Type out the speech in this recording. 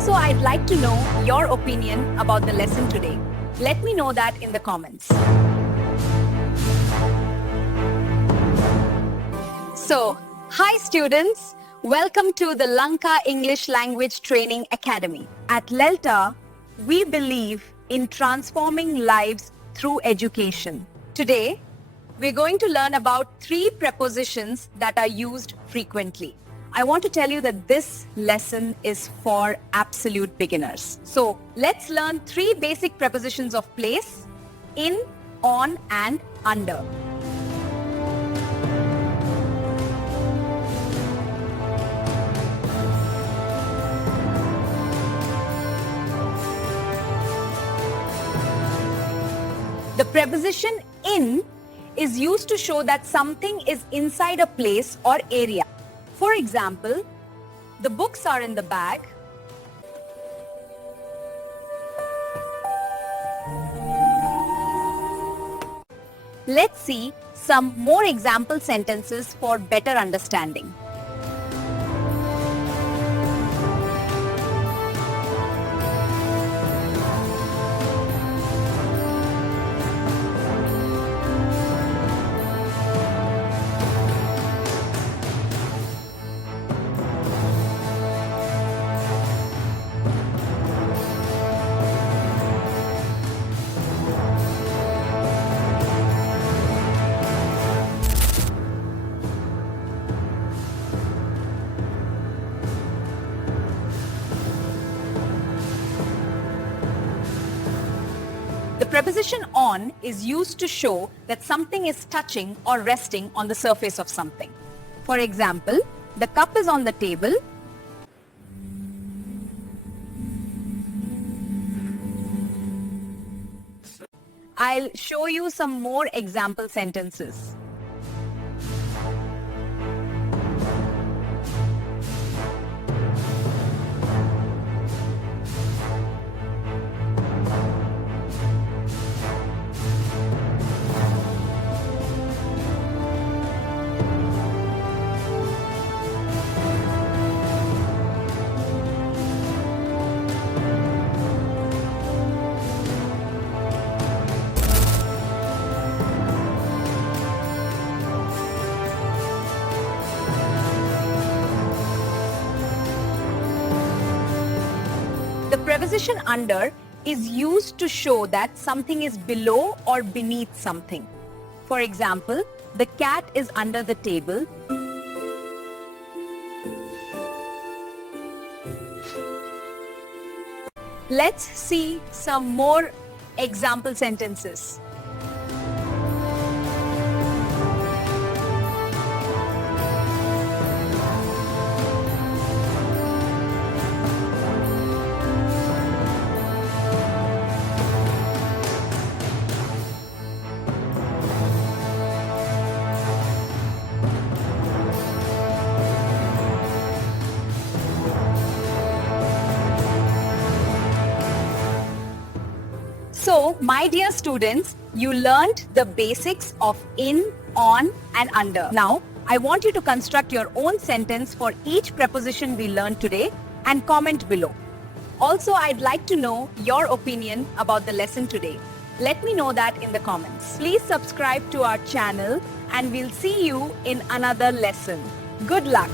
Also, I'd like to know your opinion about the lesson today. Let me know that in the comments. So, hi students. Welcome to the Lanka English Language Training Academy. At LELTA, we believe in transforming lives through education. Today, we're going to learn about 3 prepositions that are used frequently. I want to tell you that this lesson is for absolute beginners. So, let's learn 3 basic prepositions of place, in, on, and under. The preposition in is used to show that something is inside a place or area. For example, the books are in the bag. Let's see some more example sentences for better understanding. The preposition on is used to show that something is touching or resting on the surface of something. For example, the cup is on the table. I'll show you some more example sentences. The preposition under is used to show that something is below or beneath something. For example, the cat is under the table. Let's see some more example sentences. So, my dear students, you learned the basics of in, on, and under. Now, I want you to construct your own sentence for each preposition we learned today and comment below. Also, I'd like to know your opinion about the lesson today. Let me know that in the comments. Please subscribe to our channel and we'll see you in another lesson. Good luck!